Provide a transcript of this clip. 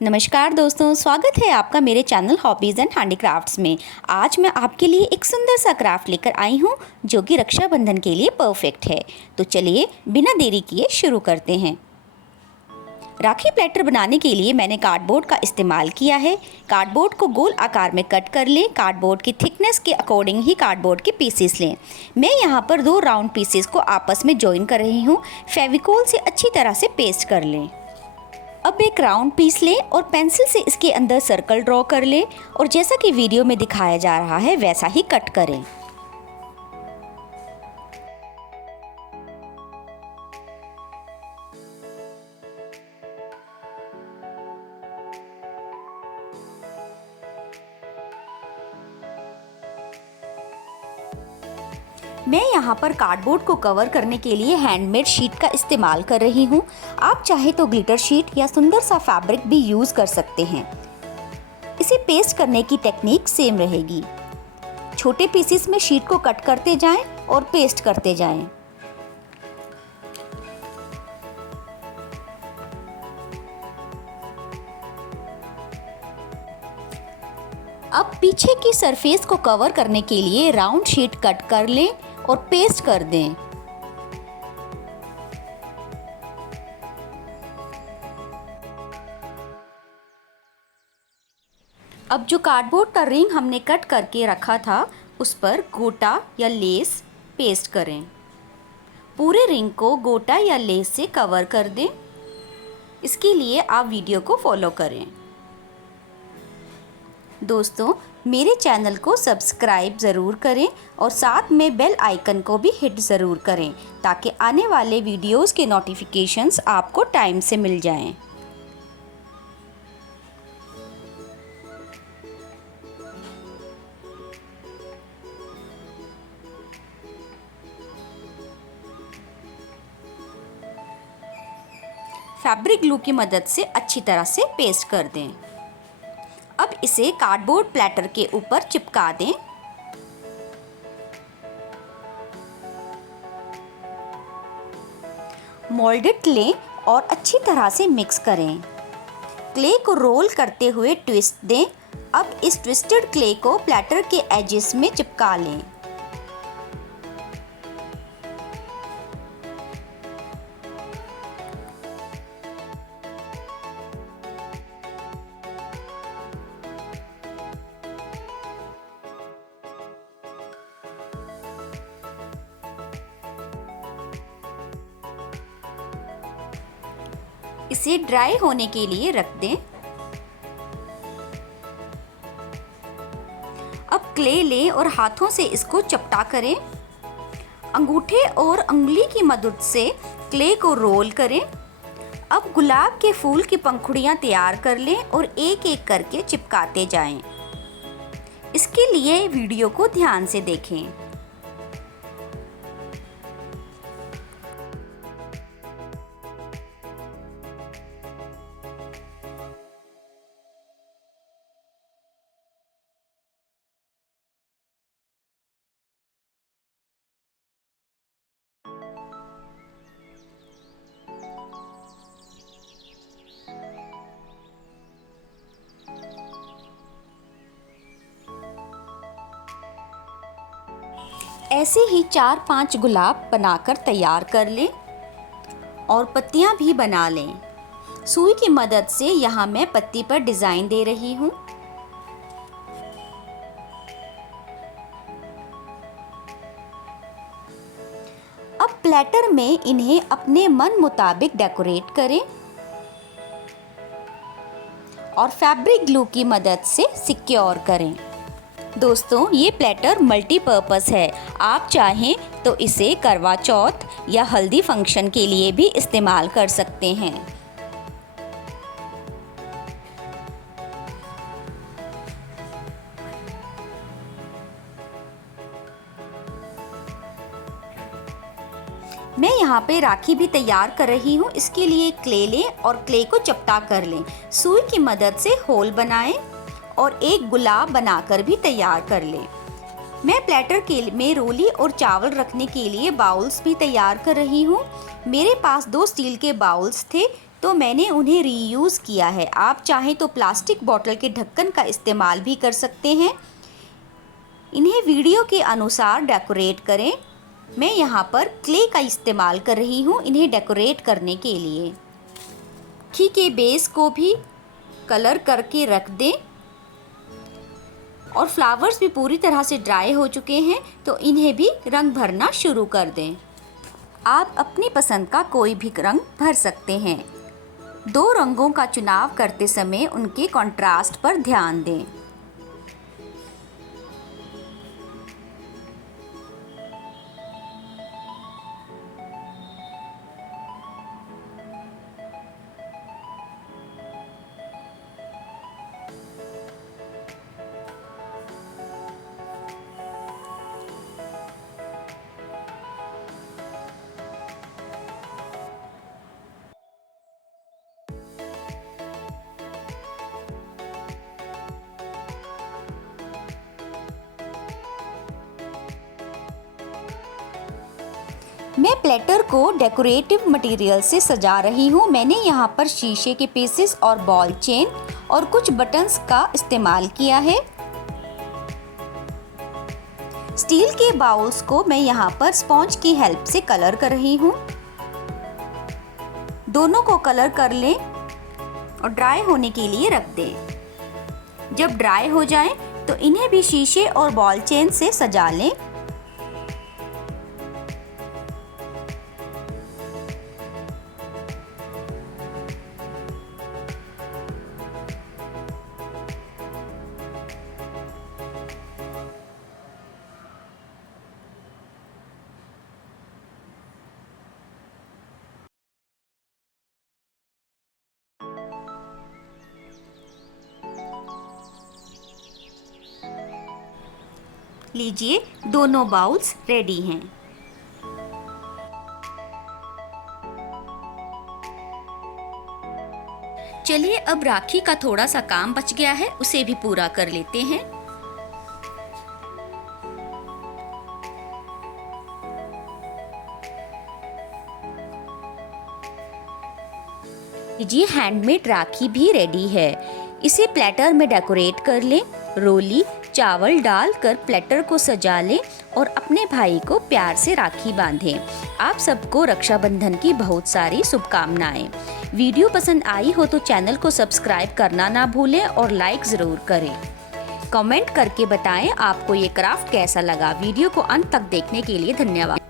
नमस्कार दोस्तों, स्वागत है आपका मेरे चैनल हॉबीज़ एंड हैंडीक्राफ्ट्स में। आज मैं आपके लिए एक सुंदर सा क्राफ्ट लेकर आई हूँ जो कि रक्षाबंधन के लिए परफेक्ट है। तो चलिए बिना देरी किए शुरू करते हैं। राखी प्लेटर बनाने के लिए मैंने कार्डबोर्ड का इस्तेमाल किया है। कार्डबोर्ड को गोल आकार में कट कर लें। कार्डबोर्ड की थिकनेस के अकॉर्डिंग ही कार्डबोर्ड के पीसेस लें। मैं यहाँ पर 2 राउंड पीसेस को आपस में जॉइन कर रही हूँ। फेविकोल से अच्छी तरह से पेस्ट कर लें। अब एक राउंड पीस लें और पेंसिल से इसके अंदर सर्कल ड्रॉ कर लें और जैसा कि वीडियो में दिखाया जा रहा है वैसा ही कट करें। मैं यहाँ पर कार्डबोर्ड को कवर करने के लिए हैंडमेड शीट का इस्तेमाल कर रही हूँ। आप चाहे तो ग्लिटर शीट या सुंदर सा फैब्रिक भी यूज़ कर सकते हैं। इसे पेस्ट करने की टेक्निक सेम रहेगी। छोटे पीसेस में शीट को कट करते जाएं और पेस्ट करते जाएं। अब पीछे की सरफेस को कवर करने के लिए राउंड शीट कट कर लें और पेस्ट कर दें। अब जो कार्डबोर्ड का रिंग हमने कट करके रखा था उस पर गोटा या लेस पेस्ट करें। पूरे रिंग को गोटा या लेस से कवर कर दें। इसके लिए आप वीडियो को फॉलो करें। दोस्तों, मेरे चैनल को सब्सक्राइब ज़रूर करें और साथ में बेल आइकन को भी हिट ज़रूर करें ताकि आने वाले वीडियोस के नोटिफिकेशंस आपको टाइम से मिल जाएं। फैब्रिक ग्लू की मदद से अच्छी तरह से पेस्ट कर दें। अब इसे कार्डबोर्ड प्लेटर के ऊपर चिपका दें। मोल्डेड क्ले और अच्छी तरह से मिक्स करें। क्ले को रोल करते हुए ट्विस्ट दें। अब इस ट्विस्टेड क्ले को प्लेटर के एजेस में चिपका लें। इसे ड्राई होने के लिए रख दें। अब क्ले लें और हाथों से इसको चपटा करें। अंगूठे और उंगली की मदद से क्ले को रोल करें। अब गुलाब के फूल की पंखुड़ियां तैयार कर लें और एक एक करके चिपकाते जाएं। इसके लिए वीडियो को ध्यान से देखें। ऐसे ही 4-5 गुलाब बनाकर तैयार कर लें और पत्तियां भी बना लें। सुई की मदद से यहाँ मैं पत्ती पर डिज़ाइन दे रही हूँ। अब प्लेटर में इन्हें अपने मन मुताबिक डेकोरेट करें और फैब्रिक ग्लू की मदद से सिक्योर करें। दोस्तों, ये प्लेटर मल्टीपर्पज़ है। आप चाहें तो इसे करवा चौथ या हल्दी फंक्शन के लिए भी इस्तेमाल कर सकते हैं। मैं यहाँ पे राखी भी तैयार कर रही हूँ। इसके लिए क्ले लें और क्ले को चपटा कर लें। सुई की मदद से होल बनाएं और एक गुलाब बनाकर भी तैयार कर लें। मैं प्लेटर के में रोली और चावल रखने के लिए बाउल्स भी तैयार कर रही हूँ। मेरे पास 2 स्टील के बाउल्स थे तो मैंने उन्हें रीयूज़ किया है। आप चाहें तो प्लास्टिक बॉटल के ढक्कन का इस्तेमाल भी कर सकते हैं। इन्हें वीडियो के अनुसार डेकोरेट करें। मैं यहाँ पर क्ले का इस्तेमाल कर रही हूँ इन्हें डेकोरेट करने के लिए। राखी के बेस को भी कलर करके रख दें और फ्लावर्स भी पूरी तरह से ड्राई हो चुके हैं, तो इन्हें भी रंग भरना शुरू कर दें। आप अपनी पसंद का कोई भी रंग भर सकते हैं। 2 रंगों का चुनाव करते समय उनके कंट्रास्ट पर ध्यान दें। मैं प्लेटर को डेकोरेटिव मटेरियल से सजा रही हूँ। मैंने यहाँ पर शीशे के पीसेस और बॉल चेन और कुछ बटन्स का इस्तेमाल किया है। स्टील के बाउल्स को मैं यहाँ पर स्पॉन्ज की हेल्प से कलर कर रही हूँ। दोनों को कलर कर लें और ड्राई होने के लिए रख दें। जब ड्राई हो जाएं, तो इन्हें भी शीशे और बॉल चेन से सजा लें। लीजिए, दोनों बाउल्स रेडी हैं। चलिए अब राखी का थोड़ा सा काम बच गया है, उसे भी पूरा कर लेते हैं। लीजिए, हैंडमेड राखी भी रेडी है। इसे प्लेटर में डेकोरेट कर लें। रोली चावल डालकर प्लेटर को सजा लें और अपने भाई को प्यार से राखी बांधें। आप सबको रक्षाबंधन की बहुत सारी शुभकामनाएं। वीडियो पसंद आई हो तो चैनल को सब्सक्राइब करना ना भूलें और लाइक ज़रूर करें। कमेंट करके बताएं आपको ये क्राफ्ट कैसा लगा। वीडियो को अंत तक देखने के लिए धन्यवाद।